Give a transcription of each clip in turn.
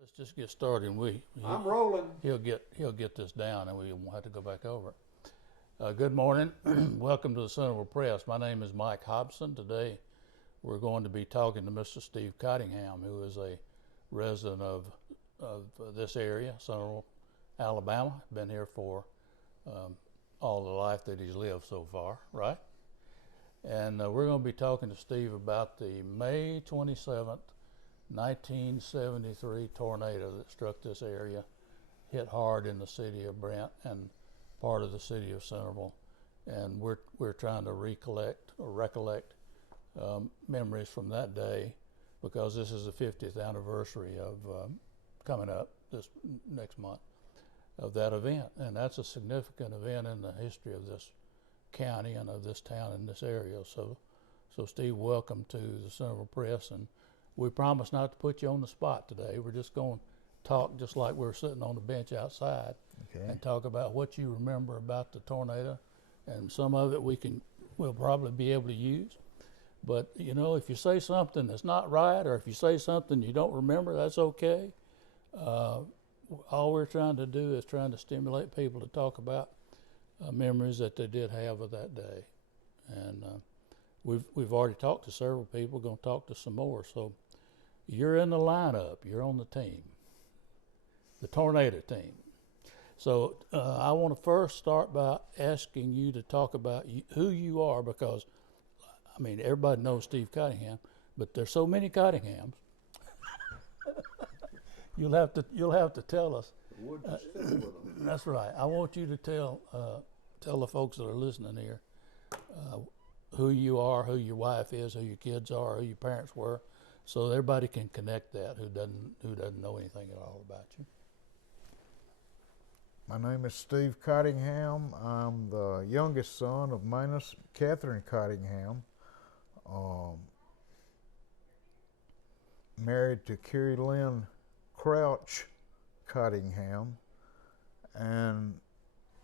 Let's just get started. I'm rolling. He'll get this down, and we won't have to go back over it. Good morning. Welcome to the Centreville Press. My name is Mike Hobson. Today, we're going to be talking to Mr. Steve Cottingham, who is a resident of this area, Centreville, Alabama. Been here for all the life that he's lived so far, right? And we're going to be talking to Steve about the May 27th, 1973 tornado that struck this area, hit hard in the city of Brent and part of the city of Centreville. And we're trying to recollect memories from that day, because this is the 50th anniversary of coming up this next month of that event. And that's a significant event in the history of this county and of this town and this area. So Steve, welcome to the Centreville Press, and we promise not to put you on the spot today. We're just going to talk just like we're sitting on the bench outside, Okay. and talk about what you remember about the tornado, and some of it we'll probably be able to use. But you know, if you say something that's not right, or if you say something you don't remember, that's okay. All we're trying to do is trying to stimulate people to talk about memories that they did have of that day. And we've already talked to several people. We're going to talk to some more. So you're in the lineup. You're on the team, the tornado team. So I want to first start by asking you to talk about who you are, because I mean, everybody knows Steve Cottingham, but there's so many Cottinghams. You'll have to tell us. That's right. I want you to tell the folks that are listening here who you are, who your wife is, who your kids are, who your parents were, so everybody can connect that who doesn't know anything at all about you. My name is Steve Cottingham. I'm the youngest son of Miss Catherine Cottingham, married to Carrie Lynn Crouch Cottingham, and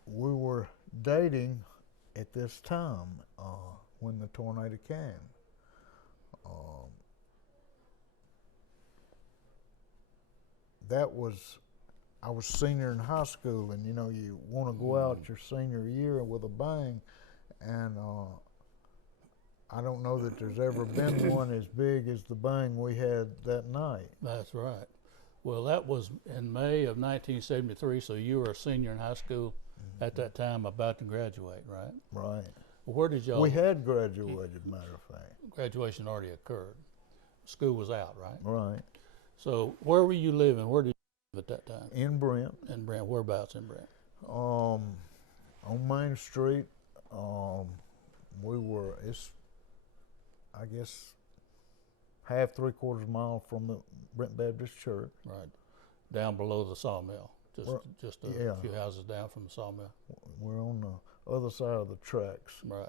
we were dating at this time when the tornado came. I was senior in high school, and you know, you want to go out your senior year with a bang, and I don't know that there's ever been one as big as the bang we had that night. That's right. Well, that was in May of 1973, so you were a senior in high school at that time, about to graduate, right? Right. Where did y'all? We had graduated, matter of fact. Graduation already occurred. School was out, right? Right. So where were you living? Where did you live at that time? In Brent. In Brent. Whereabouts in Brent? On Main Street. It's, I guess, half, 3/4 mile from the Brent Baptist Church. Right. Down below the sawmill. Just a few houses down from the sawmill. We're on the other side of the tracks. Right.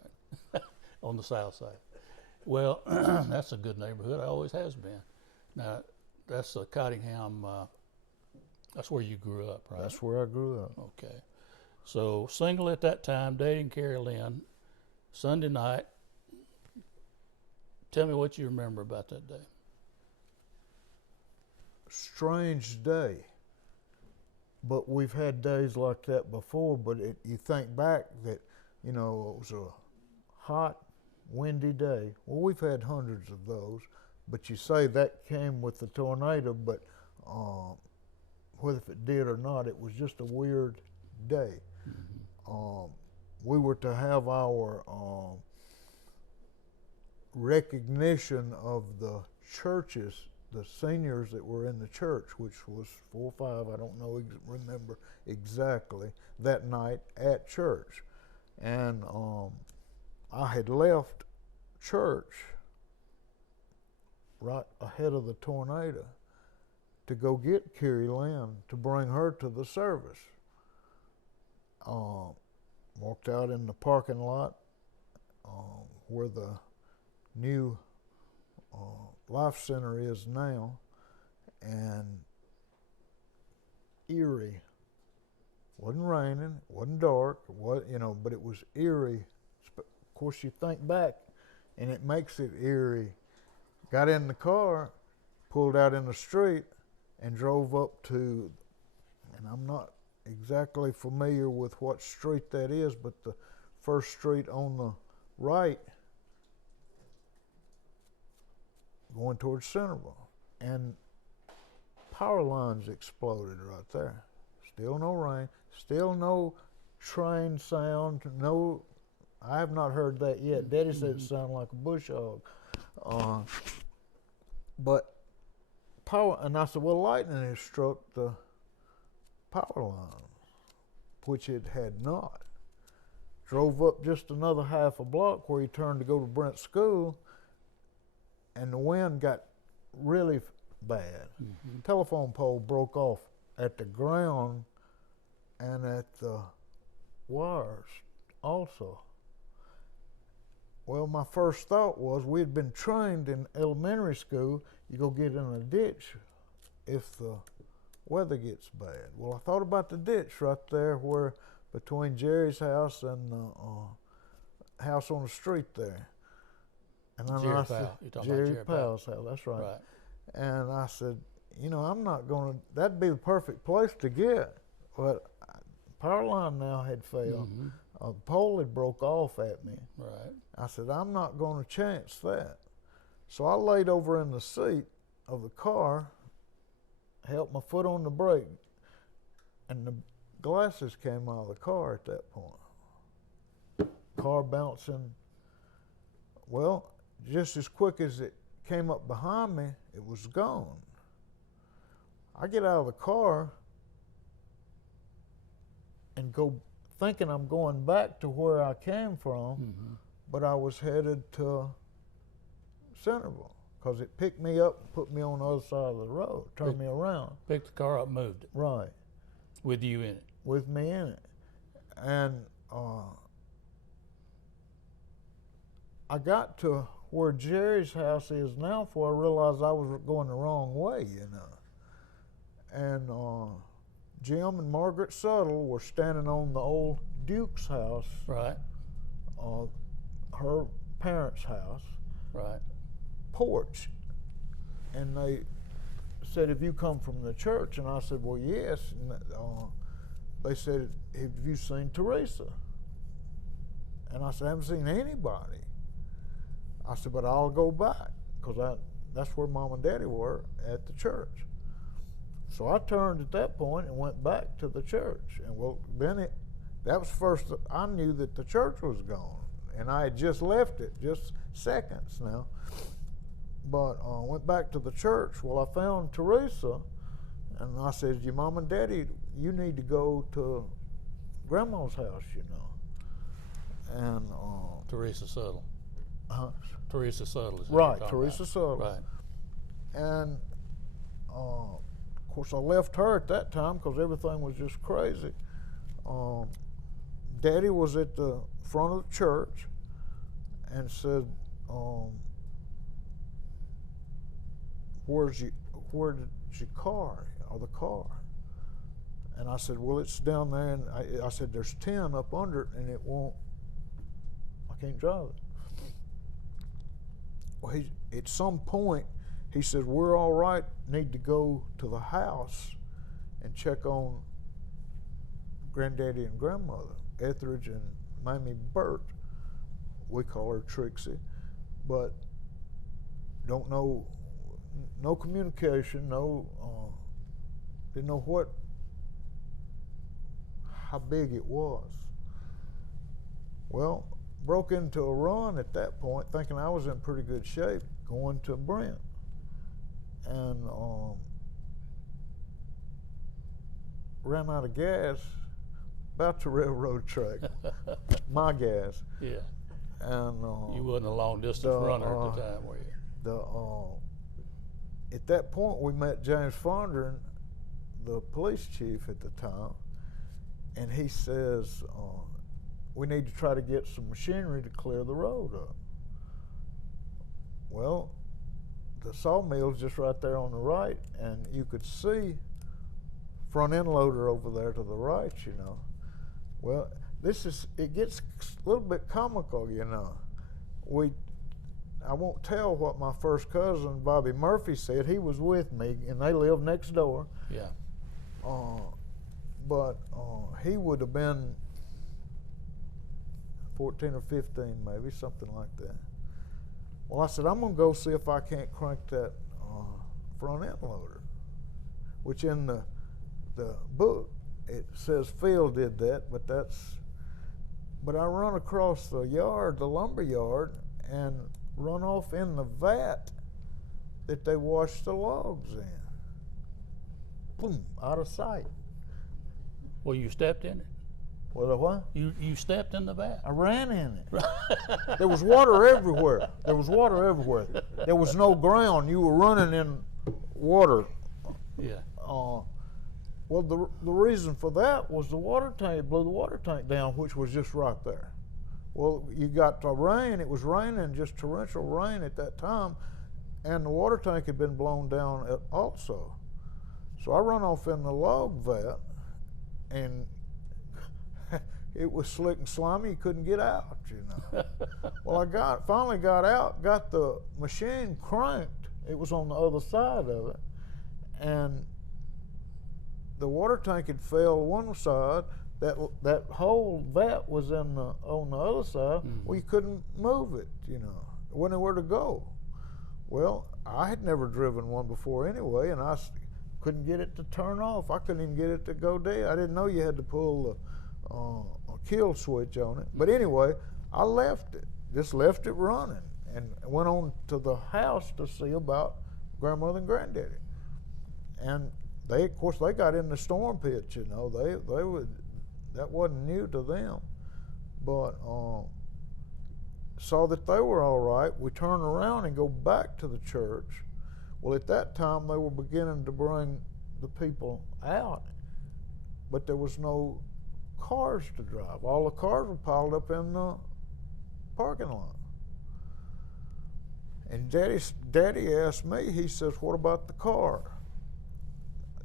On the south side. Well, that's a good neighborhood. It always has been. Now, that's the Cottingham, that's where you grew up, right? That's where I grew up. Okay. So, single at that time, dating Carrie Lynn, Sunday night. Tell me what you remember about that day. Strange day. But we've had days like that before, but you think back that, you know, it was a hot, windy day. Well, we've had hundreds of those, but you say that came with the tornado, but whether if it did or not, it was just a weird day. Mm-hmm. We were to have our recognition of the churches, the seniors that were in the church, which was 4 or 5, I don't remember exactly, that night at church. And I had left church right ahead of the tornado to go get Carrie Lynn to bring her to the service. Walked out in the parking lot where the new Life Center is now, and eerie. Wasn't raining, wasn't dark, but it was eerie. Of course, you think back, and it makes it eerie. Got in the car, pulled out in the street, and drove up to, and I'm not exactly familiar with what street that is, but the first street on the right going towards Centreville, and power lines exploded right there. Still no rain, still no train sound, no, I have not heard that yet. Daddy said it sounded like a bush hog. But power, and I said, well, lightning has struck the power line, which it had not. Drove up just another half a block where he turned to go to Brent School, and the wind got really bad. Telephone pole broke off at the ground and at the wires also. Well, my first thought was we had been trained in elementary school, you go get in a ditch if the weather gets bad. Well, I thought about the ditch right there where between Jerry's house and the house on the street there. And then Jerry I said, Powell. You're talking about Jerry Powell's house, that's right. Right. And I said, you know, I'm not going to, that'd be the perfect place to get. But power line now had failed. The pole had broke off at me. Right. I said, I'm not going to chance that. So I laid over in the seat of the car, held my foot on the brake, and the glasses came out of the car at that point. Car bouncing. Well, just as quick as it came up behind me, it was gone. I get out of the car and go thinking I'm going back to where I came from, but I was headed to Centreville because it picked me up and put me on the other side of the road, turned me around. Picked the car up, moved it. Right. With you in it. With me in it. And I got to where Jerry's house is now before I realized I was going the wrong way, you know. And Jim and Margaret Suttle were standing on the old Duke's house. Right. Her parents' house. Right. Porch. And they said, have you come from the church? And I said, well, yes. And they said, have you seen Teresa? And I said, I haven't seen anybody. I said, but I'll go back, because that's where Mom and Daddy were, at the church. So I turned at that point and went back to the church. And well, then that was first I knew that the church was gone. And I had just left it, just seconds now. But went back to the church. Well, I found Teresa, and I said, your Mom and Daddy, you need to go to Grandma's house, you know. And Teresa Suttle. Teresa Suttle is right, Teresa Suttle. Right. And of course, I left her at that time because everything was just crazy. Daddy was at the front of the church and said, where did your car, or the car? And I said, well, it's down there, and I said, there's 10 up under it, and I can't drive it. Well, at some point, he said, we're all right, need to go to the house and check on Granddaddy and Grandmother, Etheridge and Mamie Burt. We call her Trixie, but don't know, no communication, didn't know how big it was. Well, broke into a run at that point, thinking I was in pretty good shape, going to Brent. And ran out of gas about the railroad track, my gas. Yeah. And you wasn't a long distance runner at the time, were you? At that point, we met James Fondren, the police chief at the time, and he says, we need to try to get some machinery to clear the road up. Well, the sawmill's just right there on the right, and you could see front end loader over there to the right, you know. Well, it gets a little bit comical, you know. I won't tell what my first cousin, Bobby Murphy, said. He was with me, and they lived next door. Yeah. But he would have been 14 or 15, maybe, something like that. Well, I said, I'm going to go see if I can't crank that front end loader, which in the book, it says Phil did that, but I run across the yard, the lumber yard, and run off in the vat that they washed the logs in. Boom, out of sight. Well, you stepped in it. Well, what? You stepped in the vat. I ran in it. There was water everywhere. There was water everywhere. There was no ground. You were running in water. Yeah. Well, the reason for that was the water tank blew the water tank down, which was just right there. Well, you got the rain. It was raining, just torrential rain at that time, and the water tank had been blown down also. So I run off in the log vat, and it was slick and slimy. You couldn't get out, you know. Well, I finally got out, got the machine cranked. It was on the other side of it, and the water tank had fell one side. That whole vat was on the other side. Mm-hmm. Well, you couldn't move it, you know. There wasn't anywhere to go. Well, I had never driven one before anyway, and I couldn't get it to turn off. I couldn't even get it to go dead. I didn't know you had to pull a kill switch on it. But anyway, I left it, just left it running, and went on to the house to see about grandmother and granddaddy. And they, of course, they got in the storm pits, you know. They would, that wasn't new to them. But saw that they were all right. We turn around and go back to the church. Well, at that time, they were beginning to bring the people out, but there was no cars to drive. All the cars were piled up in the parking lot. And Daddy asked me, he says, what about the car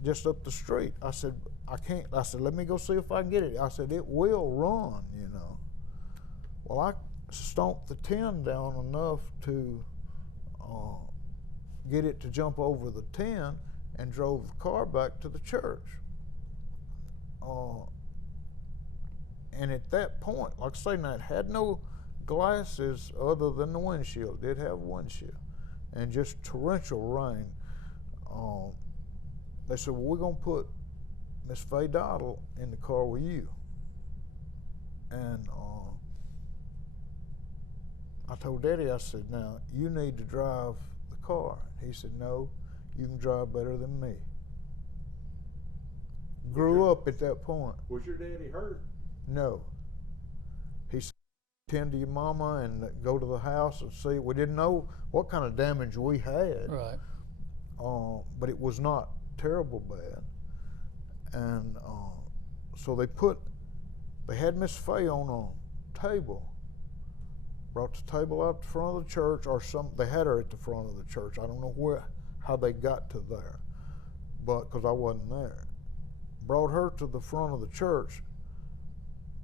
just up the street? I said, I can't. I said, let me go see if I can get it. I said, it will run, you know. Well, I stomped the tin down enough to get it to jump over the tin and drove the car back to the church. And at that point, like I say, now it had no glasses other than the windshield. It did have a windshield. And just torrential rain. They said, well, we're going to put Miss Faye Dottle in the car with you. And I told Daddy, I said, now, you need to drive the car. He said, no, you can drive better than me. Grew up at that point. Was your daddy hurt? No. He said, tend to your mama and go to the house and see. We didn't know what kind of damage we had. Right. But it was not terrible bad. And so they had Miss Faye on a table, brought the table out the front of the church, or they had her at the front of the church. I don't know how they got to there, but because I wasn't there. Brought her to the front of the church.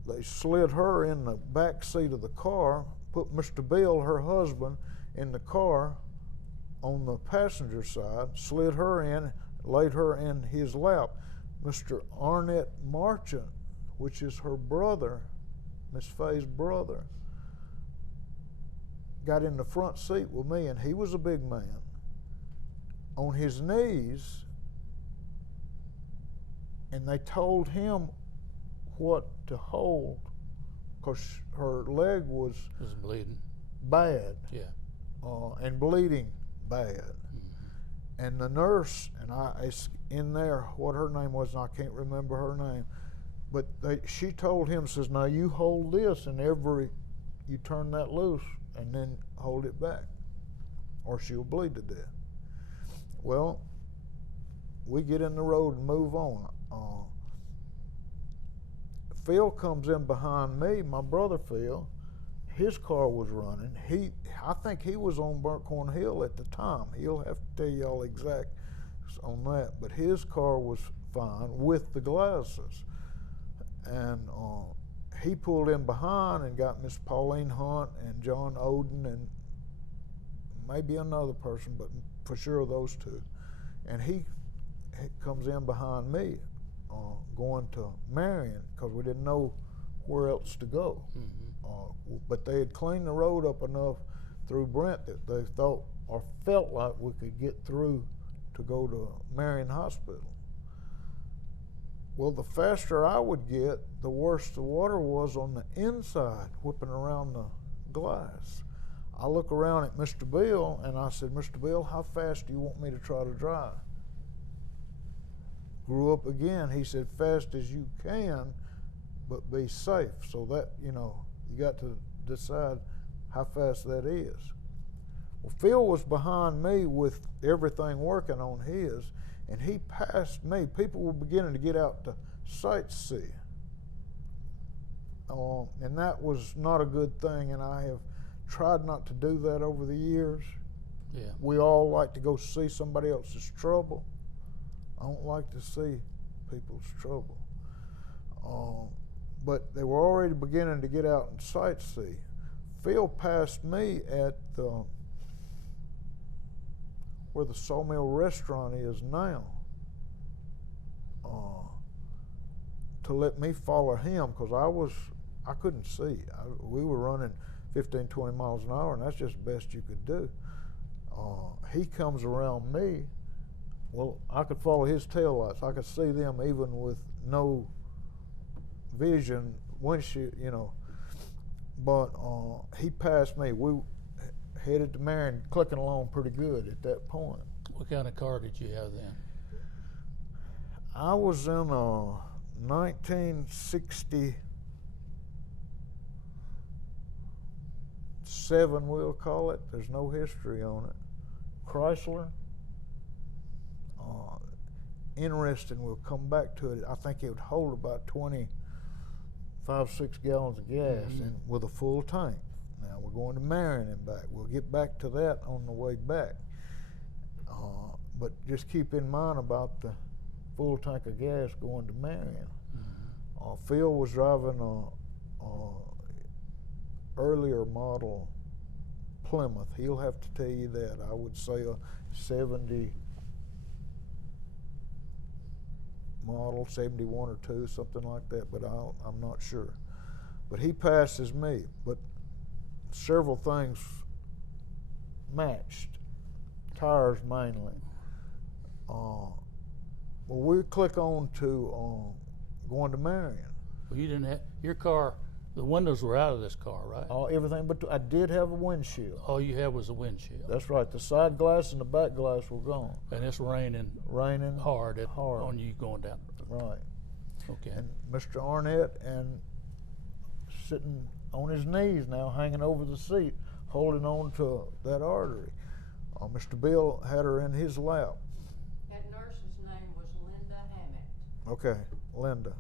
They slid her in the back seat of the car, put Mr. Bill, her husband, in the car on the passenger side, slid her in, laid her in his lap. Mr. Arnett Marchant, which is her brother, Miss Faye's brother, got in the front seat with me, and he was a big man. On his knees, and they told him what to hold, because her leg was bleeding bad. Yeah. And bleeding bad. Mm-hmm. And the nurse, and in there, what her name was, and I can't remember her name, but she told him, says, now you hold this, and you turn that loose, and then hold it back, or she'll bleed to death. Well, we get in the road and move on. Phil comes in behind me, my brother Phil. His car was running. I think he was on Burnt Corn Hill at the time. He'll have to tell y'all exact on that, but his car was fine with the glasses. And he pulled in behind and got Miss Pauline Hunt and John Oden maybe another person, but for sure those two. And he comes in behind me, going to Marion, because we didn't know where else to go. But they had cleaned the road up enough through Brent that they thought or felt like we could get through to go to Marion Hospital. Well, the faster I would get, the worse the water was on the inside, whipping around the glass. I look around at Mr. Bill and I said, Mr. Bill, how fast do you want me to try to drive? Grew up again. He said, fast as you can, but be safe. So that, you got to decide how fast that is. Well, Phil was behind me with everything working on his, and he passed me. People were beginning to get out to sightsee. And that was not a good thing, and I have tried not to do that over the years. Yeah. We all like to go see somebody else's trouble. I don't like to see people's trouble. But they were already beginning to get out and sightsee. Phil passed me at where the Sawmill Restaurant is now, to let me follow him, because I couldn't see. We were running 15, 20 miles an hour, and that's just the best you could do. He comes around me. Well, I could follow his taillights. I could see them even with no vision, windshield, But he passed me. We headed to Marion, clicking along pretty good at that point. What kind of car did you have then? I was in a 1967, we'll call it. There's no history on it. Chrysler. Interesting, we'll come back to it. I think it would hold about 6 gallons of gas, and with a full tank. Now we're going to Marion and back. We'll get back to that on the way back. But just keep in mind about the full tank of gas going to Marion. Phil was driving a earlier model Plymouth. He'll have to tell you that. I would say a 70 model, 71 or 2, something like that, but I'm not sure. But he passes me, but several things matched, tires mainly. Well, we click on to going to Marion. Well, you didn't have your car. The windows were out of this car, right? Everything, but I did have a windshield. All you had was a windshield. That's right. The side glass and the back glass were gone. And it's raining hard on you going down. Right. Okay. And Mr. Arnett, and sitting on his knees now, hanging over the seat, holding on to that artery. Mr. Bill had her in his lap. That nurse's name was Linda Hammett. Okay, Linda.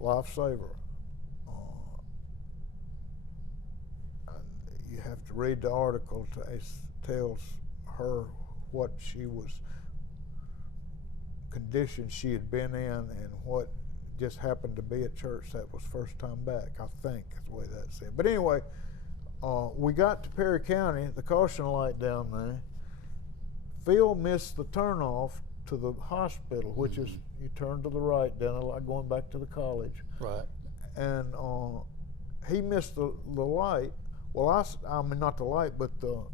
Lifesaver. You have to read the article. It tells her what she was, condition she had been in, and what just happened to be at church that was first time back, I think is the way that said. But anyway, we got to Perry County, the caution light down there. Phil missed the turnoff to the hospital, which is, you turn to the right down the light going back to the college. Right. And he missed the light. Well, I mean, not the light, but the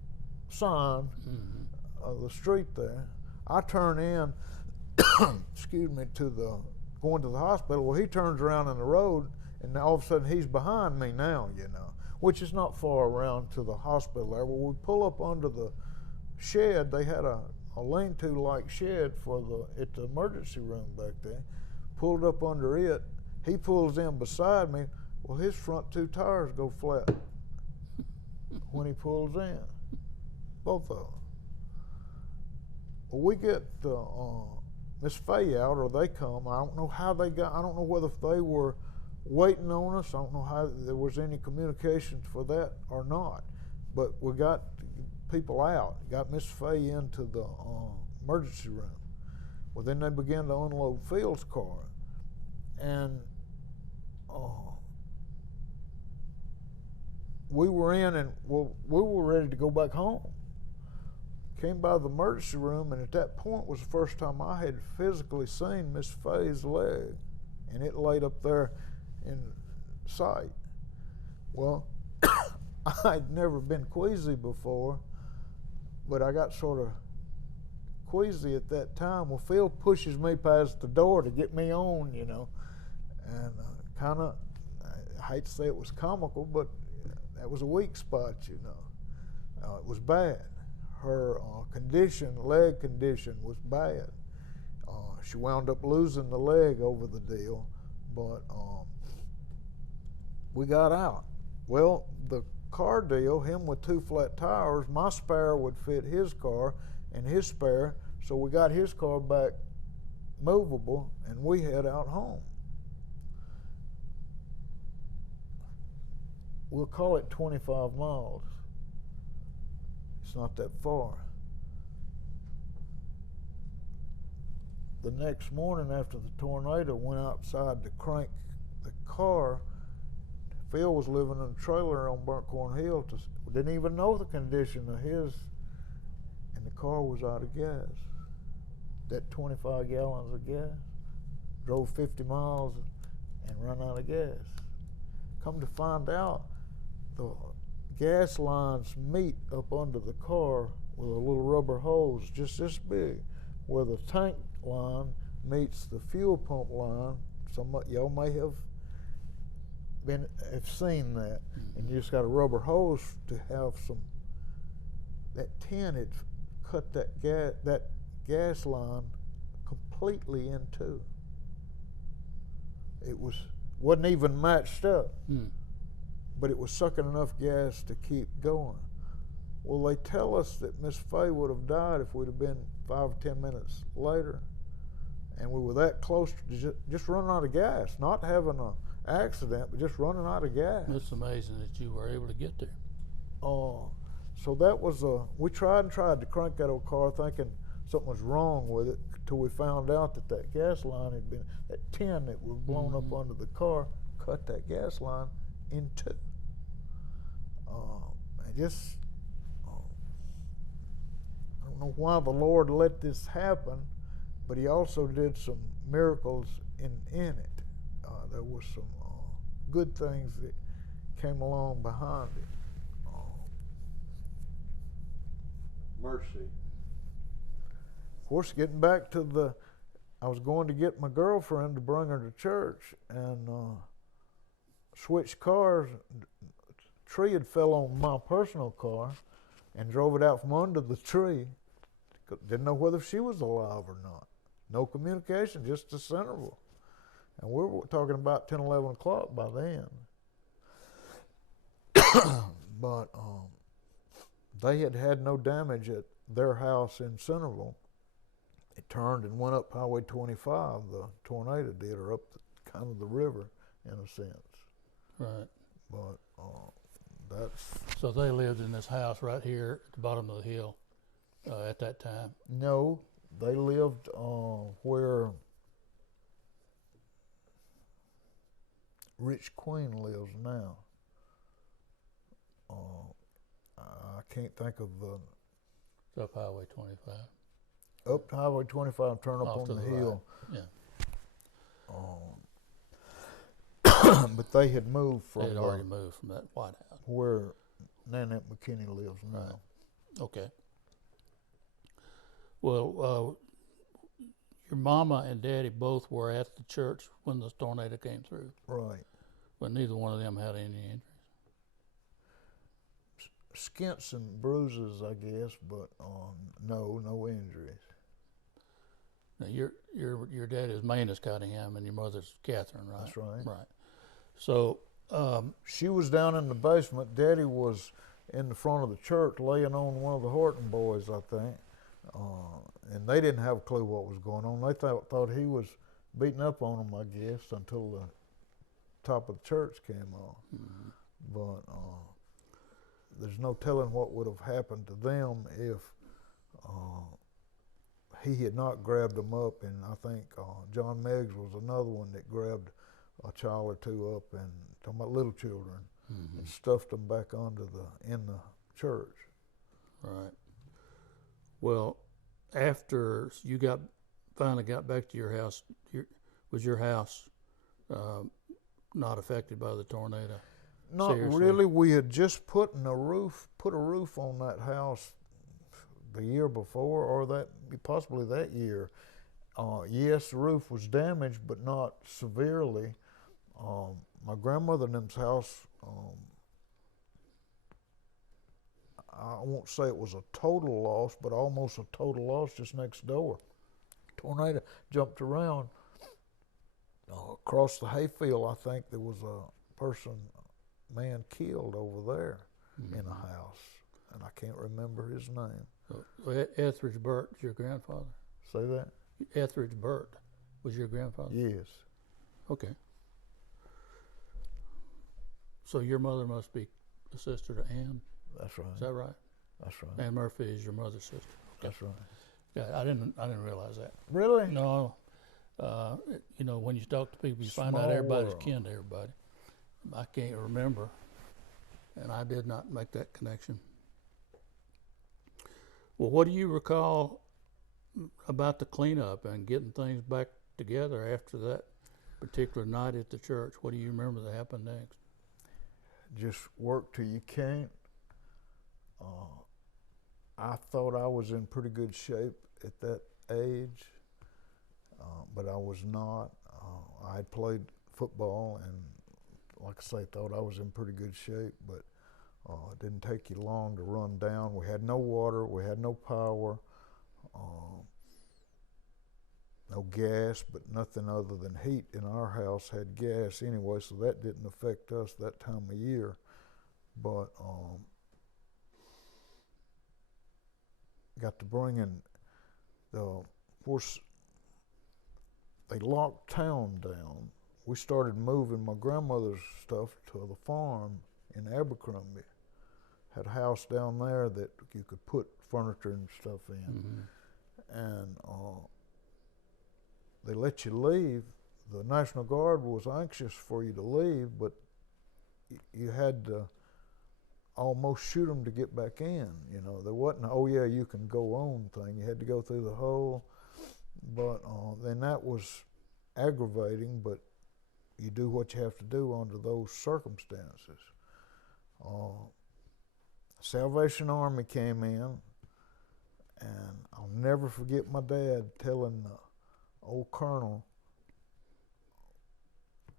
sign of the street there. I turn in, excuse me, going to the hospital. Well, he turns around in the road, and all of a sudden he's behind me now, which is not far around to the hospital there. Well, we pull up under the shed. They had a lean-to like shed at the emergency room back there. Pulled up under it. He pulls in beside me. Well, his front 2 tires go flat when he pulls in, both of them. Well, we get Miss Fay out, or they come. I don't know how they got. I don't know whether they were waiting on us. I don't know how there was any communication for that or not. But we got people out. Got Miss Fay into the emergency room. Well, then they began to unload Phil's car, and we were in, and well, we were ready to go back home. Came by the emergency room, and at that point was the first time I had physically seen Miss Faye's leg, and it laid up there in sight. Well, I'd never been queasy before, but I got sort of queasy at that time. Well, Phil pushes me past the door to get me on, you know, and kind of, I hate to say it was comical, but that was a weak spot, you know. It was bad. Her leg condition was bad. She wound up losing the leg over the deal, but we got out. Well, the car deal, him with 2 flat tires, my spare would fit his car and his spare, so we got his car back movable, and we head out home. We'll call it 25 miles. It's not that far. The next morning after the tornado, went outside to crank the car. Phil was living in a trailer on Burnt Corn Hill. Didn't even know the condition of his, and the car was out of gas. That 25 gallons of gas. Drove 50 miles and run out of gas. Come to find out, the gas lines meet up under the car with a little rubber hose just this big, where the tank line meets the fuel pump line. Some of y'all may have seen that, and you just got a rubber hose to have some. That tin had cut that gas line completely in two. It wasn't even matched up. But it was sucking enough gas to keep going. Well, they tell us that Miss Faye would have died if we'd have been 5 or 10 minutes later, and we were that close to just running out of gas, not having an accident, but just running out of gas. It's amazing that you were able to get there. So that was we tried to crank that old car, thinking something was wrong with it, till we found out that gas line had been, that tin that was blown up under the car cut that gas line in two. I don't know why the Lord let this happen, but He also did some miracles in it. There was some good things that came along behind it. Mercy. Of course, getting back to I was going to get my girlfriend to bring her to church, and switched cars. A tree had fell on my personal car and drove it out from under the tree. Didn't know whether she was alive or not. No communication, just to Centreville. And we were talking about 10, 11 o'clock by then. But they had no damage at their house in Centreville. It turned and went up Highway 25, the tornado did, or up kind of the river in a sense. Right. But that's... So they lived in this house right here at the bottom of the hill at that time? No, they lived where Rich Queen lives now. I can't think of the... It's up Highway 25. Up Highway 25, turn up Off on to the the hill. Right. Yeah. But they had moved from... They had already moved from that White House. Where Nanette McKinney lives now. Right. Okay. Well, your mama and daddy both were at the church when the tornado came through. Right. But neither one of them had any injuries. Skints and bruises, I guess, but no injuries. Now your dad is Maynard's Cottingham and your mother's Catherine, right? That's right. Right. So she was down in the basement. Daddy was in the front of the church laying on one of the Horton boys, I think. And they didn't have a clue what was going on. They thought he was beating up on them, I guess, until the top of the church came off. Mm-hmm. But there's no telling what would have happened to them if he had not grabbed them up. And I think John Meggs was another one that grabbed a child or two up, and talking about little children, and stuffed them back in the church. Right. Well, after you finally got back to your house, was your house not affected by the tornado? Not Seriously? really. We had just put a roof on that house the year before, or possibly that year. Yes, the roof was damaged, but not severely. My grandmother and them's house, I won't say it was a total loss, but almost a total loss just next door. Tornado jumped around. Across the hayfield, I think there was a man killed over there in a house, and I can't remember his name. So Etheridge Burt, your grandfather? Say that? Etheridge Burt was your grandfather? Yes. Okay. So your mother must be a sister to Ann? That's right. Is that right? That's right. Ann Murphy is your mother's sister? Okay. That's right. Yeah, I didn't realize that. Really? No. You know, when you talk to people, you find out Small everybody's world. kin to everybody. I can't remember, and I did not make that connection. Well, what do you recall about the cleanup and getting things back together after that particular night at the church? What do you remember that happened next? Just work till you can't. I thought I was in pretty good shape at that age, but I was not. I had played football and, like I say, thought I was in pretty good shape, but it didn't take you long to run down. We had no water, we had no power, no gas, but nothing other than heat in our house had gas anyway, so that didn't affect us that time of year. But got to bring in of course, they locked town down. We started moving my grandmother's stuff to the farm in Abercrombie. Had a house down there that you could put furniture and stuff in. And they let you leave. The National Guard was anxious for you to leave, but you had to almost shoot them to get back in. You know, there wasn't, oh yeah, you can go on thing. You had to go through the whole. But then that was aggravating, but you do what you have to do under those circumstances. Salvation Army came in, and I'll never forget my dad telling the old colonel,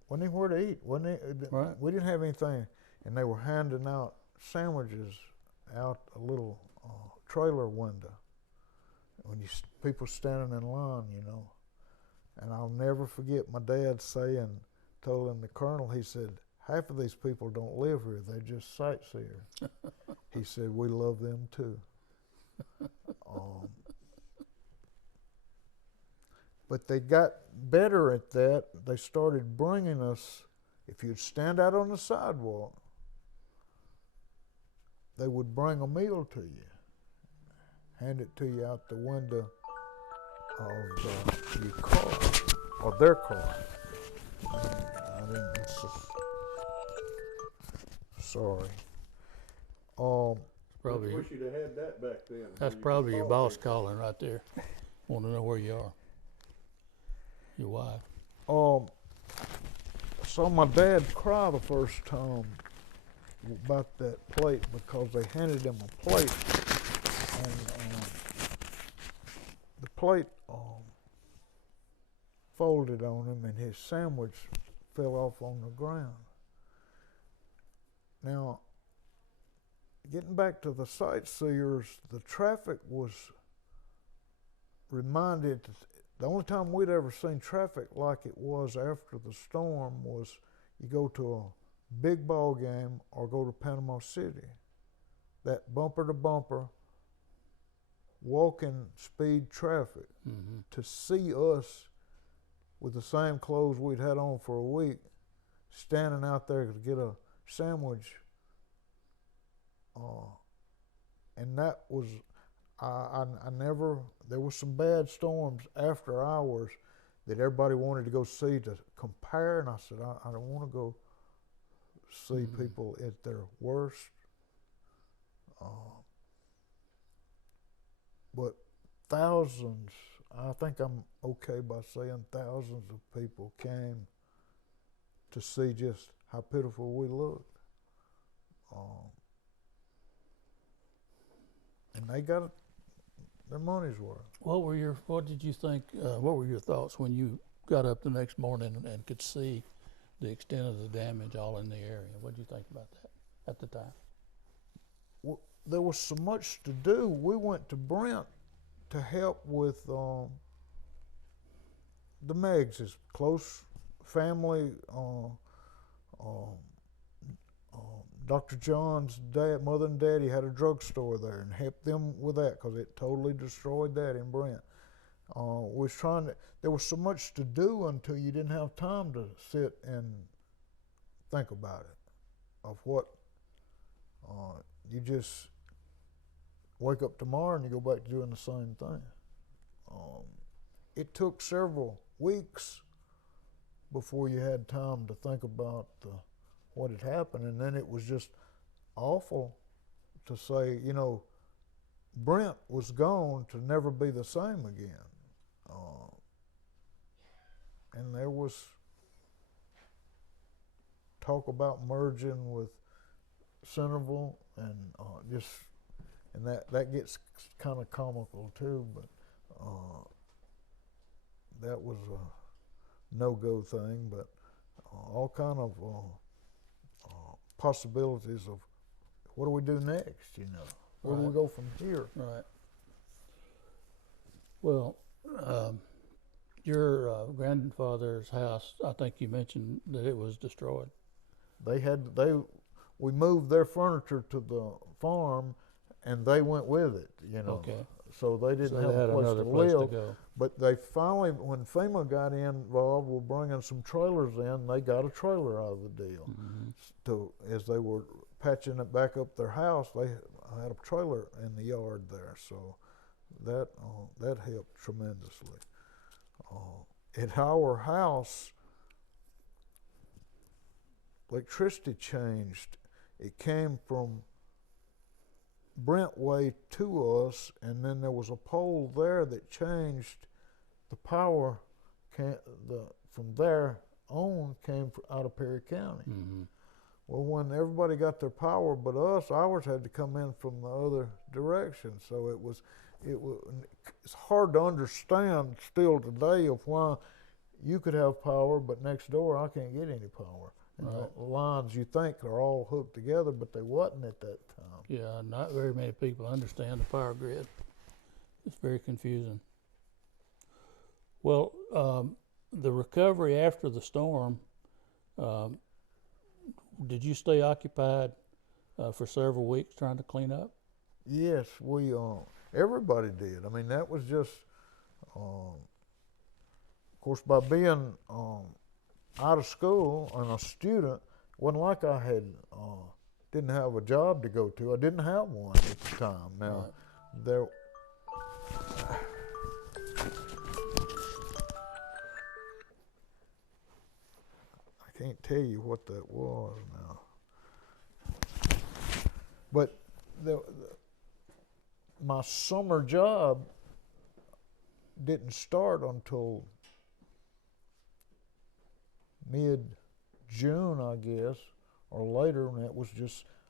wasn't anywhere to eat, wasn't it? Right. We didn't have anything, and they were handing out sandwiches out a little trailer window when people standing in line, you know. And I'll never forget my dad telling the colonel, he said, half of these people don't live here, they're just sightseers. He said, we love them too. But they got better at that. They started bringing us, if you'd stand out on the sidewalk, they would bring a meal to you, hand it to you out the window of your car, or their car. I didn't, sorry. Probably, Wish you'd have had that back then. that's probably your boss calling right there. Want to know where you are. Your wife. Saw my dad cry the first time about that plate because they handed him a plate, and the plate folded on him, and his sandwich fell off on the ground. Now, getting back to the sightseers, the traffic was reminded. The only time we'd ever seen traffic like it was after the storm was you go to a big ball game or go to Panama City. That bumper to bumper, walking speed traffic. To see us with the same clothes we'd had on for a week, standing out there to get a sandwich, and that was, I never, there was some bad storms after hours that everybody wanted to go see to compare, and I said, I don't want to go see people at their worst. But thousands, I think I'm okay by saying thousands of people came to see just how pitiful we looked. And they got their money's worth. What did you think? What were your thoughts when you got up the next morning and could see the extent of the damage all in the area? What did you think about that at the time? Well, there was so much to do. We went to Brent to help with the Meggs' close family. Dr. John's mother and daddy had a drugstore there, and helped them with that because it totally destroyed that in Brent. There was so much to do until you didn't have time to sit and think about it, of what you just wake up tomorrow and you go back to doing the same thing. It took several weeks before you had time to think about what had happened, and then it was just awful to say, Brent was gone to never be the same again. And there was talk about merging with Centreville, and that gets kind of comical too, but that was a no-go thing. But all kind of possibilities of what do we do next, Where do we go from here? Right. Well, your grandfather's house, I think you mentioned that it was destroyed. We moved their furniture to the farm, and they went with it, Okay. So they didn't have had a place another to place live. to go. But they finally, when FEMA got involved with bringing some trailers in, they got a trailer out of the deal. As they were patching it back up their house, they had a trailer in the yard there, so that helped tremendously. At our house, electricity changed. It came from Brentway to us, and then there was a pole there that changed. The power from there on came out of Perry County. Well, when everybody got their power but us, ours had to come in from the other direction. So it's hard to understand still today of why you could have power, but next door I can't get any power. And the lines you think are all hooked together, but they wasn't at that time. Yeah, not very many people understand the power grid. It's very confusing. Well, the recovery after the storm, did you stay occupied for several weeks trying to clean up? Yes, everybody did. I mean, that was just, of course, by being out of school and a student, it wasn't like I didn't have a job to go to. I didn't have one at the time. Now, there. I can't tell you what that was now. But my summer job didn't start until mid-June, I guess, or later, and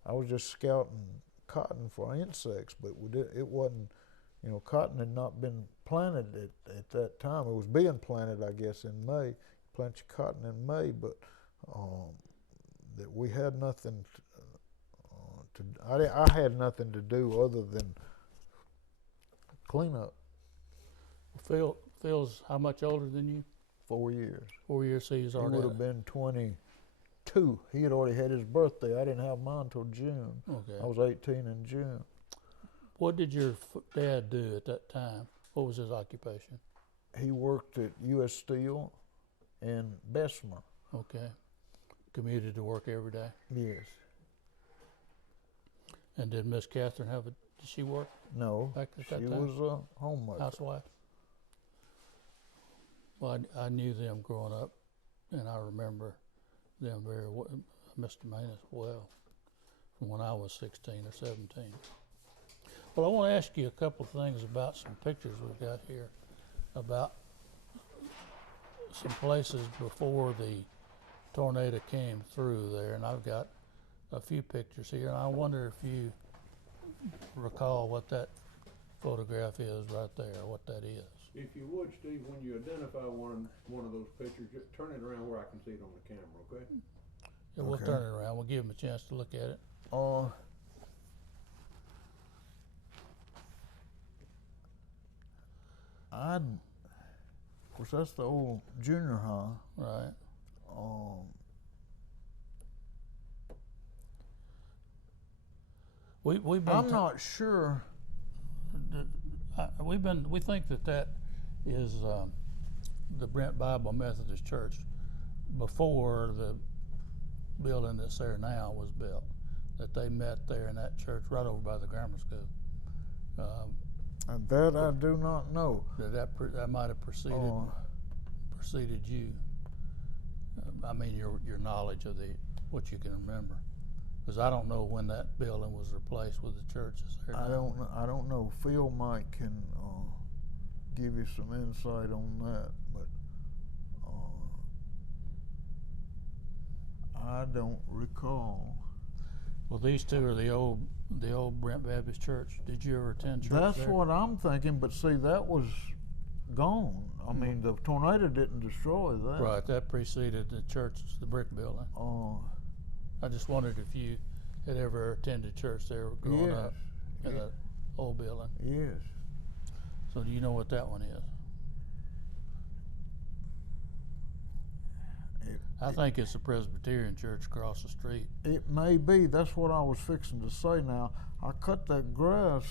I was just scouting cotton for insects, but it wasn't, cotton had not been planted at that time. It was being planted, I guess, in May. Plant your cotton in May, but that we had nothing I had nothing to do other than clean up. Phil's how much older than you? 4 years. 4 years, so he's already. He would have been 22. He had already had his birthday. I didn't have mine until June. Okay. I was 18 in June. What did your dad do at that time? What was his occupation? He worked at U.S. Steel in Bessemer. Okay. Commuted to work every day? Yes. And did Miss Catherine did she work? No, back at that she time? was a homemaker. Housewife? Well, I knew them growing up, and I remember them very misdemeanor as well, from when I was 16 or 17. Well, I want to ask you a couple of things about some pictures we've got here, about some places before the tornado came through there, and I've got a few pictures here, and I wonder if you recall what that photograph is right there, what that is. If you would, Steve, when you identify one of those pictures, just turn it around where I can see it on the camera, okay? Yeah, we'll Okay. turn it around. We'll give them a chance to look at it. Of course, that's the old junior high. Right. We've been. I'm not sure. We think that is the Brent Bible Methodist Church before the building that's there now was built. That they met there in that church right over by the grammar school. And that I do not know. That might have preceded you. I mean your knowledge of what you can remember, because I don't know when that building was replaced with the church that's there now. I don't know. Phil Mike can give you some insight on that, but I don't recall. Well, these two are the old Brent Baptist Church. Did you ever attend church That's there? what I'm thinking, but see, that was gone. I mean, the tornado didn't destroy that. Right, that preceded the church, the brick building. I just wondered if you had ever attended church there growing Yes. up in the old building. Yes. So do you know what that one is? I think it's the Presbyterian church across the street. It may be. That's what I was fixing to say now. I cut that grass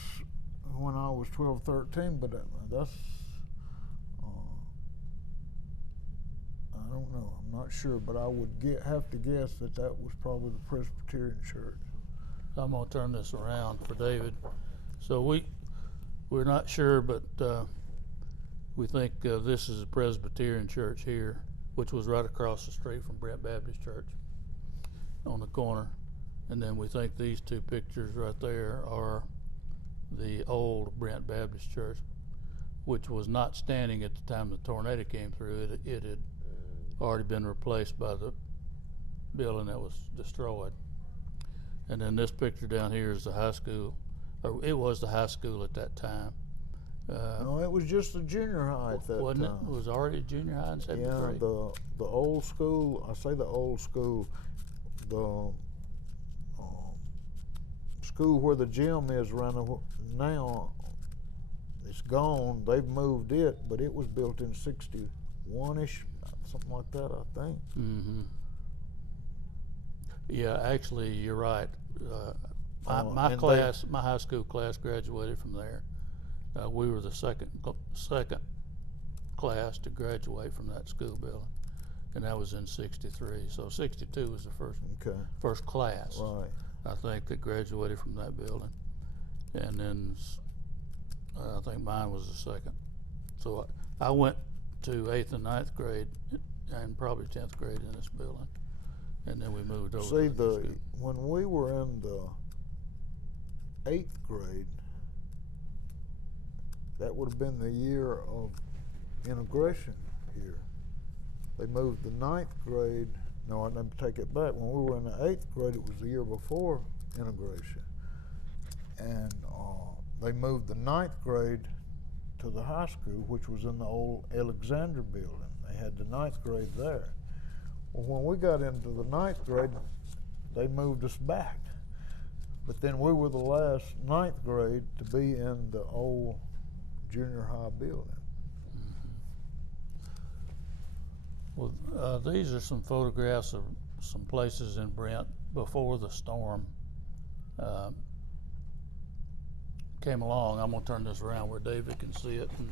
when I was 12, 13, but that's, I don't know. I'm not sure, but I would have to guess that was probably the Presbyterian church. I'm going to turn this around for David. So we're not sure, but we think this is a Presbyterian church here, which was right across the street from Brent Baptist Church on the corner. And then we think these two pictures right there are the old Brent Baptist Church, which was not standing at the time the tornado came through. It had already been replaced by the building that was destroyed. And then this picture down here is the high school, or it was the high school at that time. No, it was just a junior high at that wasn't time. it? It was already a junior high in 73. Yeah, the old school, I say the old school, the school where the gym is around now, it's gone. They've moved it, but it was built in 61-ish, something like that, I think. Mm-hmm. Yeah, actually, you're right. My class, my high school class, graduated from there. We were the second class to graduate from that school building, and that was in '63. So '62 was the first class, right, I think, that graduated from that building, and then I think mine was the second. So I went to 8th and 9th grade, and probably 10th grade in this building, and then we moved over. See, to the school. when we were in the 8th grade, that would have been the year of integration here. They moved the 9th grade. No, I never take it back. When we were in the 8th grade, it was the year before integration. And they moved the 9th grade to the high school, which was in the old Alexander building. They had the 9th grade there. Well, when we got into the 9th grade, they moved us back. But then we were the last 9th grade to be in the old junior high building. Well, these are some photographs of some places in Brent before the storm came along. I'm going to turn this around where David can see it, and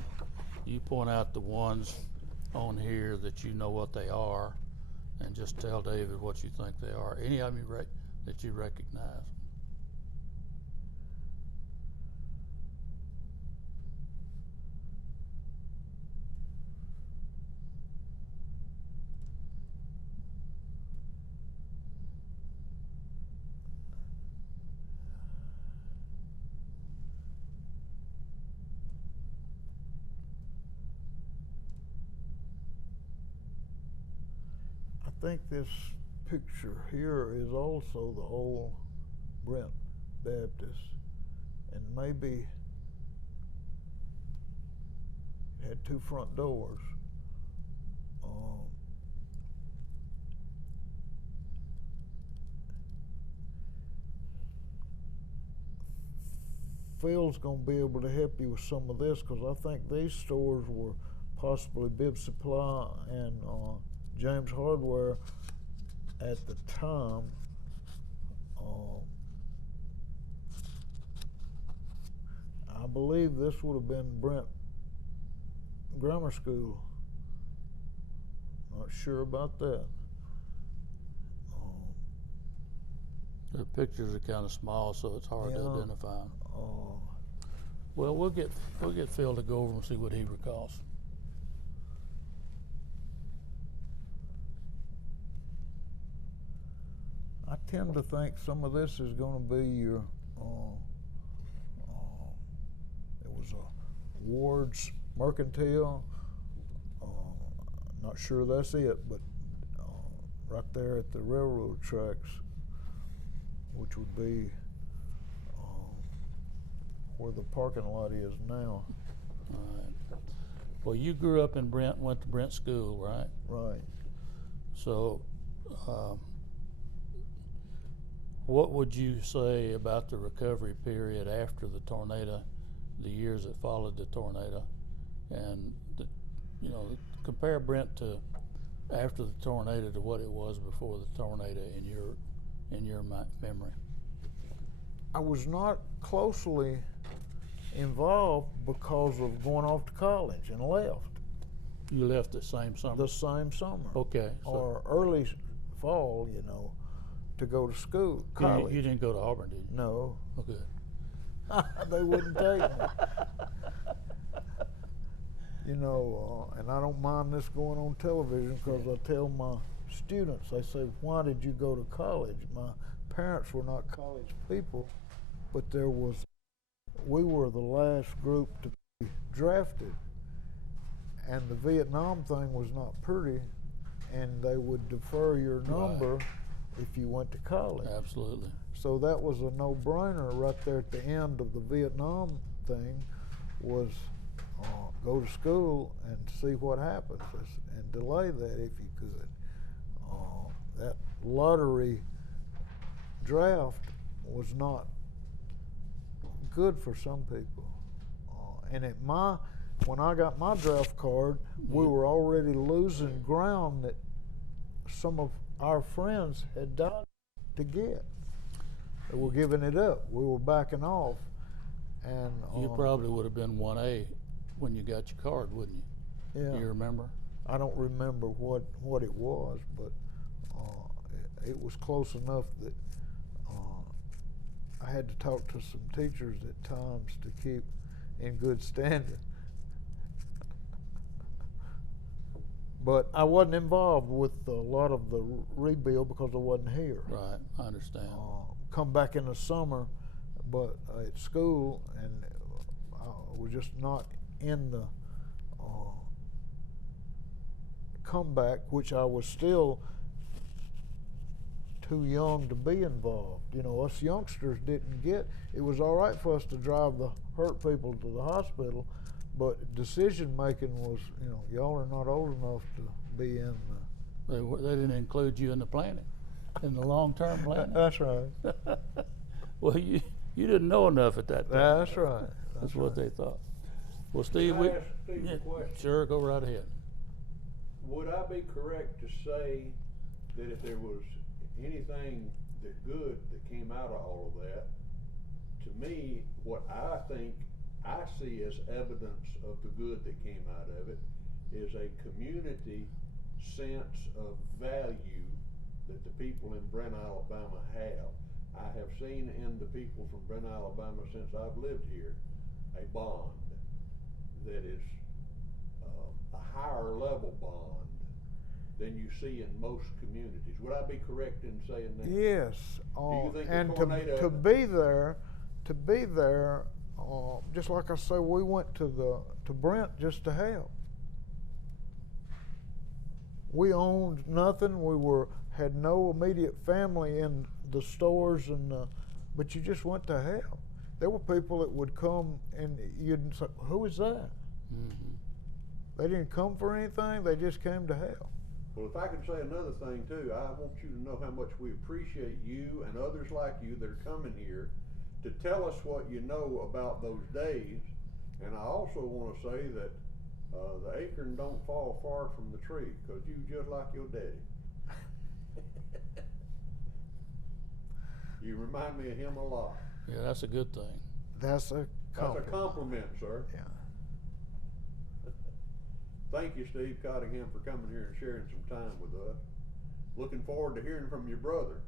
you point out the ones on here that you know what they are, and just tell David what you think they are. Any of them that you recognize. think this picture here is also the old Brent Baptist, and maybe it had two front doors. Phil's gonna be able to help you with some of this, because I think these stores were possibly Bibb Supply and James Hardware at the time. I believe this would have been Brent Grammar School. Not sure about that. The pictures are kind of small, so it's hard to Yeah. identify 'em. Well, we'll get Phil to go over and see what he recalls. I tend to think some of this is going to be your. It was a Ward's Mercantile. Not sure that's it, but right there at the railroad tracks, which would be where the parking lot is now. All right. Well, you grew up in Brent, went to Brent School, right? Right. So, what would you say about the recovery period after the tornado, the years that followed the tornado, and compare Brent to after the tornado to what it was before the tornado in your memory? I was not closely involved because of going off to college and left You left the same summer. the same summer. Okay. So Or early fall, to go to school, college. you didn't go to Auburn, did you? No, Okay. they wouldn't take me. And I don't mind this going on television, because I tell my students, they say, why did you go to college? My parents were not college people, but we were the last group to be drafted, and the Vietnam thing was not pretty, and they would defer your number if you went to college. Absolutely. So that was a no-brainer right there at the end of the Vietnam thing, was go to school and see what happens, and delay that if you could. That lottery draft was not good for some people. And when I got my draft card, we were already losing ground that some of our friends had died to get. They were giving it up. We were backing off. And You probably would have been 1A when you got your card, wouldn't you? yeah, Do you remember? I don't remember what it was, but it was close enough that I had to talk to some teachers at times to keep in good standing. But I wasn't involved with a lot of the rebuild because I wasn't here. Right, I understand. Come back in the summer, but at school, and I was just not in the comeback, which I was still too young to be involved. Us youngsters didn't get, it was all right for us to drive the hurt people to the hospital, but decision making was, y'all are not old enough to be in the. They didn't include you in the planning, in the long-term planning. That's right. Well, you didn't know enough at that time. That's right. That's what they thought. Well, Steve, Can I ask Steve a question? Sure, go right ahead. Would I be correct to say that if there was anything good that came out of all of that, to me, what I think I see as evidence of the good that came out of it is a community sense of value that the people in Brent, Alabama have. I have seen in the people from Brent, Alabama since I've lived here a bond that is a higher level bond than you see in most communities. Would I be correct in saying that? Yes, Do you think the and tornado to be there, just like I say, we went to Brent just to help. we owned nothing. We had no immediate family in the stores, but you just went to help. There were people that would come and you'd say, "Who is that?" Mm-hmm. They didn't come for anything. They just came to help. Well, if I could say another thing too, I want you to know how much we appreciate you and others like you that are coming here to tell us what you know about those days. And I also want to say that the acorn don't fall far from the tree, because you just like your daddy. You remind me of him a lot. Yeah, that's a good thing. That's a compliment. That's a compliment, sir. Yeah. Thank you, Steve Cottingham, for coming here and sharing some time with us. Looking forward to hearing from your brother.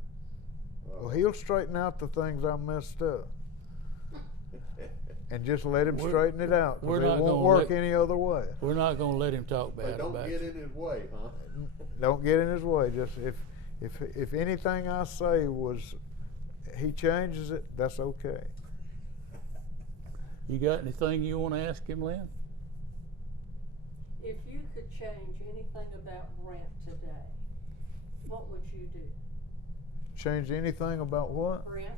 Well, he'll straighten out the things I messed up. And just let him straighten it out, because it won't work any other way. We're not going to let him talk bad Don't about get you. in his way, huh? Don't get in his way. Just if anything I say was he changes it, that's okay. You got anything you want to ask him, Lynn? If you could change anything about Brent today, what would you do? Change anything about what? Brent?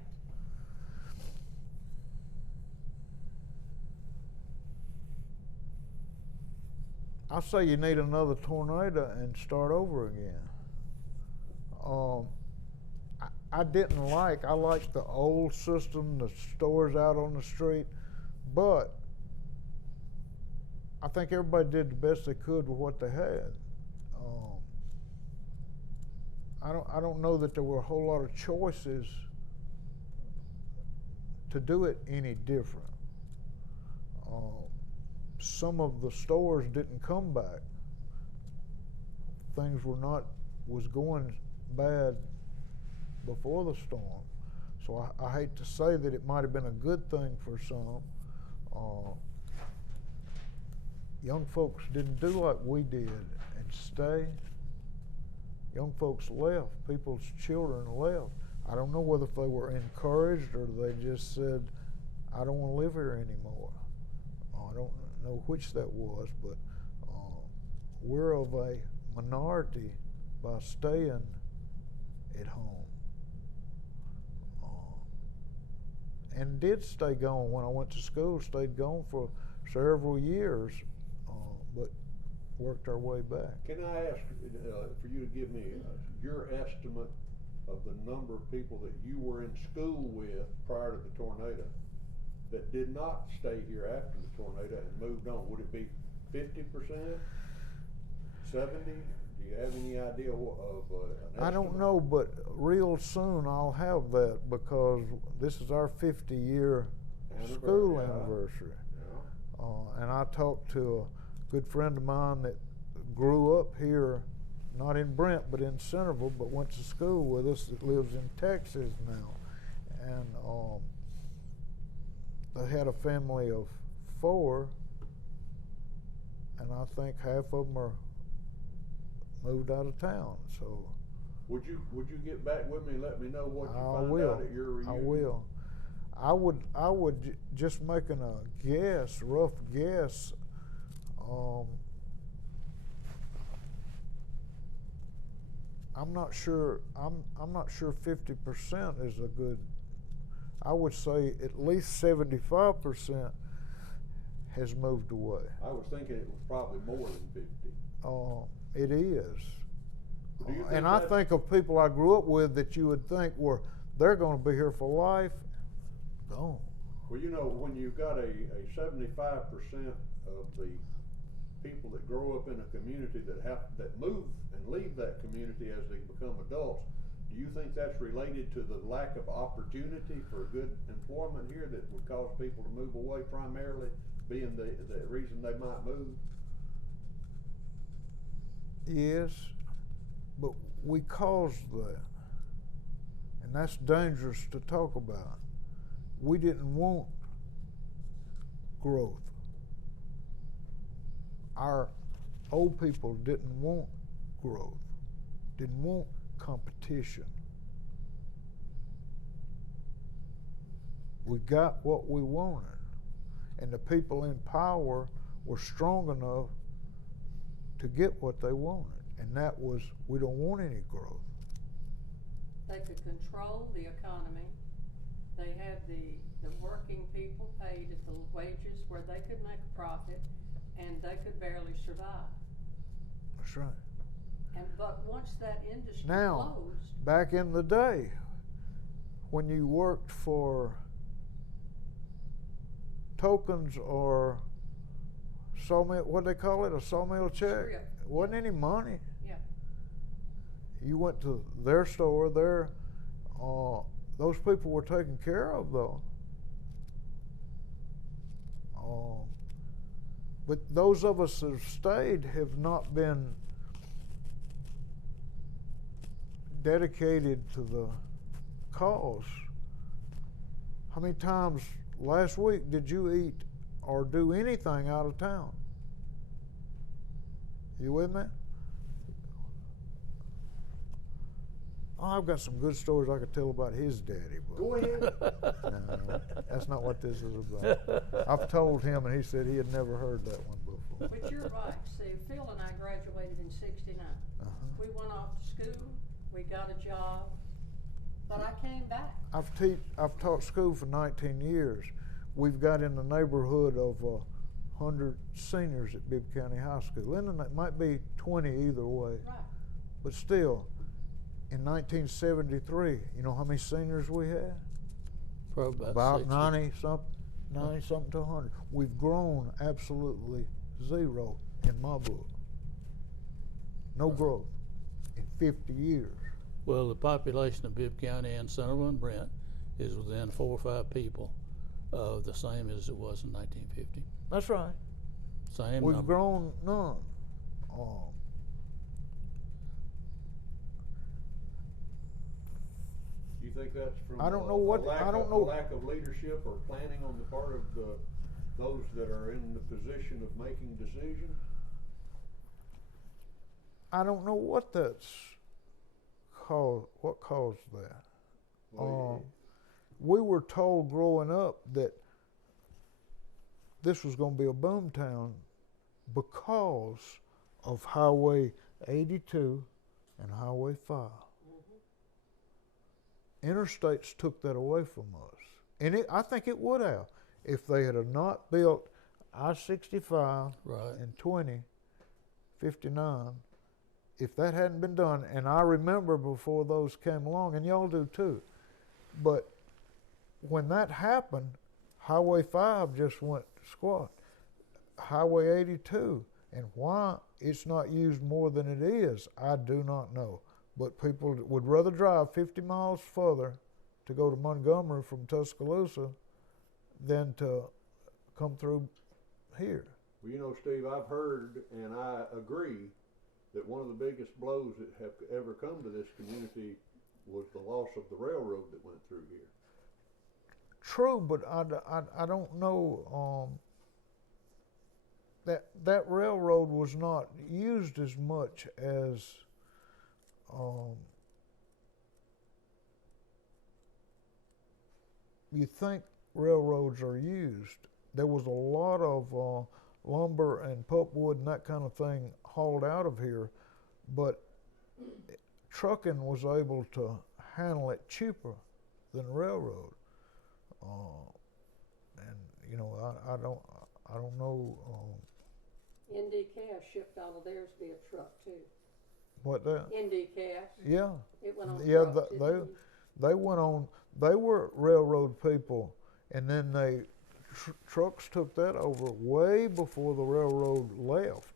I say you need another tornado and start over again. I liked the old system, the stores out on the street, but I think everybody did the best they could with what they had. I don't know that there were a whole lot of choices to do it any different. Some of the stores didn't come back. Things was going bad before the storm. So I hate to say that it might have been a good thing for some. Young folks didn't do like we did and stay. Young folks left. People's children left. I don't know whether they were encouraged or they just said, "I don't want to live here anymore." I don't know which that was, but we're of a minority by staying at home. And did stay gone when I went to school, stayed gone for several years, but worked our way back. Can I ask for you to give me your estimate of the number of people that you were in school with prior to the tornado that did not stay here after the tornado and moved on? Would it be 50%? 70? Do you have any idea of an I don't estimate? know, but real soon I'll have that, because this is our 50-year school anniversary. Yeah. And I talked to a good friend of mine that grew up here, not in Brent, but in Centreville, but went to school with us, that lives in Texas now. And they had a family of 4, and I think half of them are moved out of town. So Would you get back with me and let me know what you I find will. out at your reunion? I will. I would just making a guess, rough guess. I'm not sure. I'm not sure 50% is a good. I would say at least 75% has moved away. I was thinking it was probably more than 50. It is. Do you think And I that- think of people I grew up with that you would think they're going to be here for life. Gone. Well, you know, when you've got a 75% of the people that grow up in a community that move and leave that community as they become adults, do you think that's related to the lack of opportunity for good employment here that would cause people to move away, primarily being the reason they might move? Yes, but we caused that. And that's dangerous to talk about. We didn't want growth. Our old people didn't want growth, didn't want competition. We got what we wanted, and the people in power were strong enough to get what they wanted. and that was, we don't want any growth. They could control the economy. They had the working people paid at the wages where they could make a profit, and they could barely survive. That's right. But once that industry Now, closed, back in the day, when you worked for tokens or sawmill, what they call it, a sawmill check, Sure. wasn't any money. yeah, You went to their store, those people were taken care of though. But those of us that have stayed have not been dedicated to the cause. How many times last week did you eat or do anything out of town? You with me? Oh, I've got some good stories I could tell about his daddy. But Go ahead. no, that's not what this is about. I've told him, and he said he had never heard that one before. but you're right. See, Phil and I graduated in '69. Uh-huh. We went off to school. We got a job, but I came back. I've taught school for 19 years. We've got in the neighborhood of 100 seniors at Bibb County High School. And it might be 20 either way. Right. But still, in 1973, you know how many seniors we had? Probably About 60. 90 something to 100. We've grown absolutely zero in my book. No growth in 50 years. Well, the population of Bibb County and Centreville and Brent is within 4 or 5 people of the same as it was in 1950. That's right. Same We've number. grown none. You think that's from I don't know what- a lack I don't of, know. a lack of leadership or planning on the part of those that are in the position of making decisions? I don't know what that's caused. What caused that? Well, We were told growing up that this was going to be a boom town because of Highway 82 and Highway 5. Interstates took that away from us. And I think it would have if they had not built I-65 Right. and 59. If that hadn't been done, and I remember before those came along, and y'all do too, but when that happened, Highway 5 just went squat. Highway 82, and why it's not used more than it is, I do not know. But people would rather drive 50 miles further to go to Montgomery from Tuscaloosa than to come through here. Well, you know, Steve, I've heard and I agree that one of the biggest blows that have ever come to this community was the loss of the railroad that went through here. True, but I don't know that railroad was not used as much as you think railroads are used. There was a lot of lumber and pulpwood and that kind of thing hauled out of here, but trucking was able to handle it cheaper than railroad. And you know, I don't know. ND Cash shipped all of theirs via truck too. What that? ND Cash, Yeah, it went on yeah. trucks, didn't it? They went on. They were railroad people, and then trucks took that over way before the railroad left.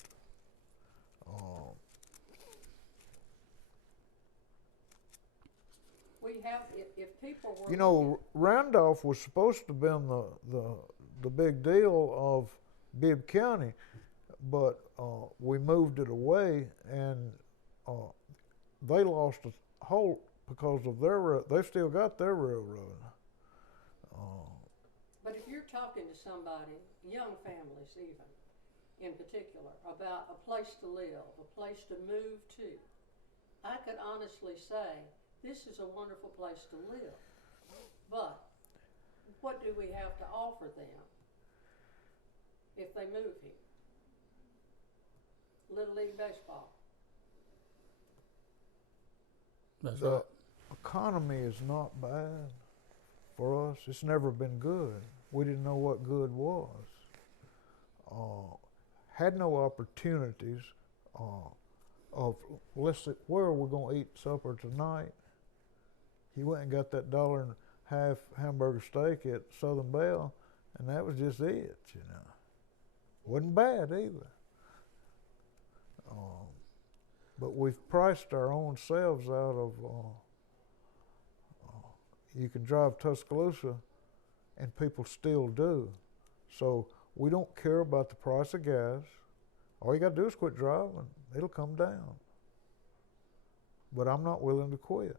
We have, if people were. You know, Randolph was supposed to have been the big deal of Bibb County, but we moved it away, and they lost a Holt because of they still got their railroad. But if you're talking to somebody, young families even, in particular, about a place to live, a place to move to, I could honestly say, this is a wonderful place to live. But what do we have to offer them if they move here? Little League baseball, That's the right. economy is not bad for us. It's never been good. We didn't know what good was. Had no opportunities of let's see, where are we going to eat supper tonight? He went and got that $1.50 hamburger steak at Southern Belle, and that was just it, you know. Wasn't bad either. But we've priced our own selves out of, you can drive Tuscaloosa and people still do. So we don't care about the price of gas. All you got to do is quit driving. It'll come down. But I'm not willing to quit.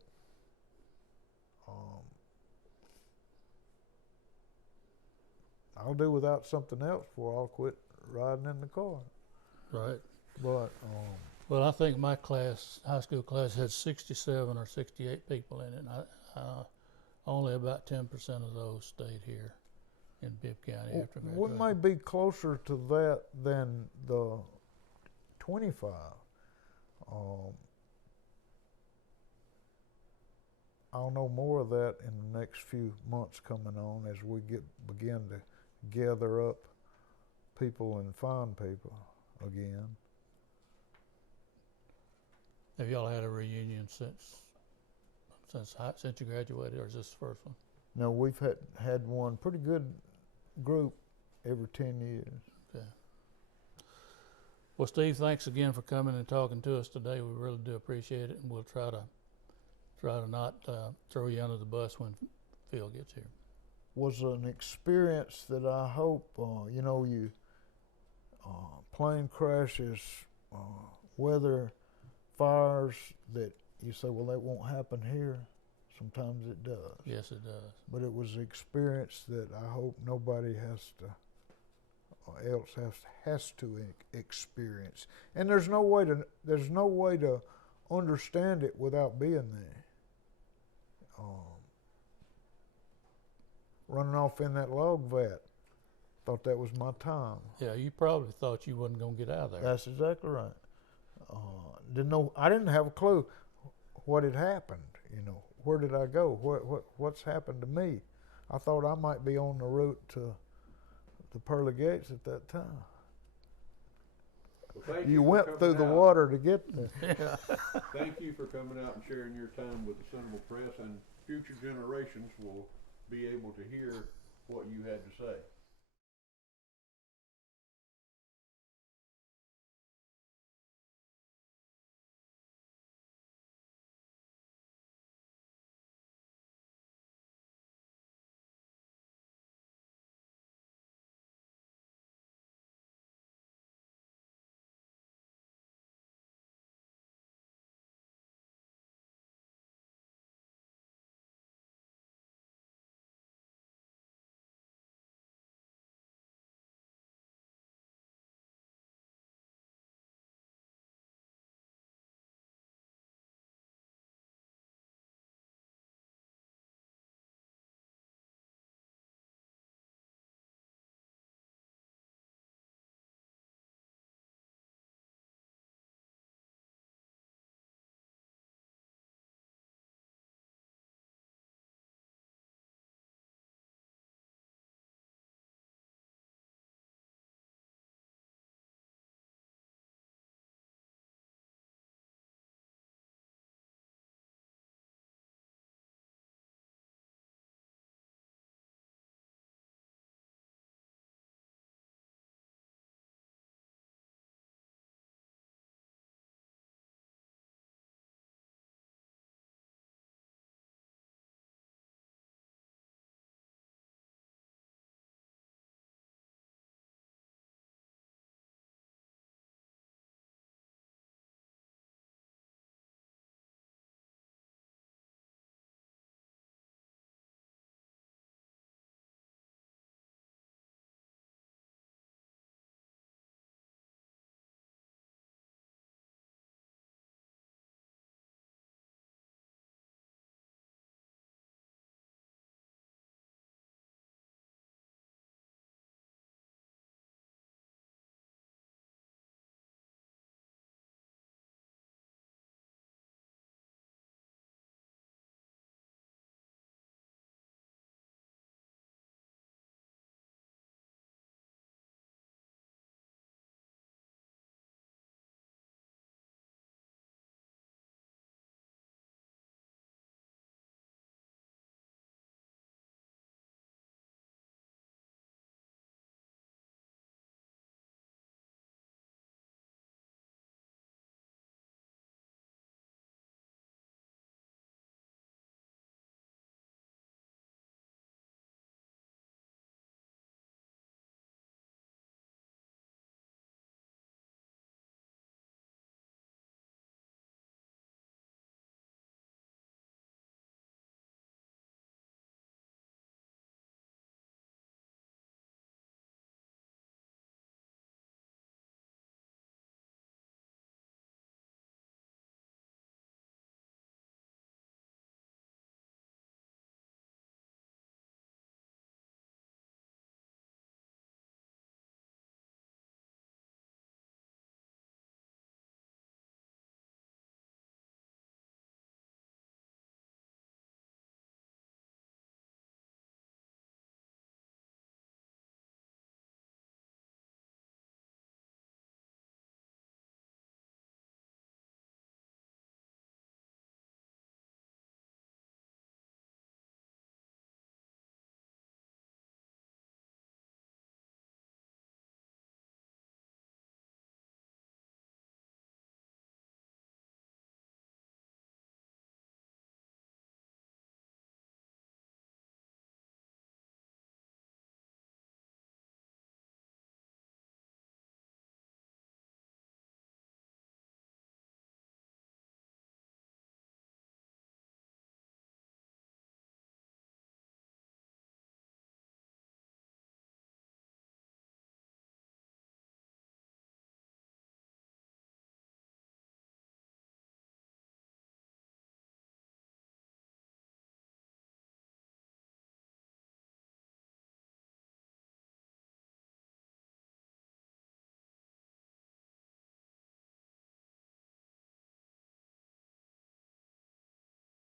I'll do without something else before I'll quit riding in the car. Right. But Well, I think my class, high school class, had 67 or 68 people in it. And only about 10% of those stayed here in Bibb County after we graduation. may be closer to that than the 25. I'll know more of that in the next few months coming on as we begin to gather up people and find people again. Have y'all had a reunion since you graduated, or is this the first one? No, we've had one pretty good group every 10 years. Okay. Well, Steve, thanks again for coming and talking to us today. We really do appreciate it, and we'll try to not throw you under the bus when Phil gets here. Was an experience that I hope, plane crashes, weather, fires that you say, well, that won't happen here. Sometimes it does. Yes, it does. But it was an experience that I hope nobody has to experience. And there's no way to understand it without being there. Running off in that log vat, thought that was my time. Yeah, you probably thought you wasn't gonna get out of there. That's exactly right. I didn't have a clue what had happened. You know, where did I go? What's happened to me? I thought I might be on the route to the pearly gates at that time. Well, thank You for went coming through the out. water to get there. Thank you for coming out and sharing your time with the Centreville Press, and future generations will be able to hear what you had to say.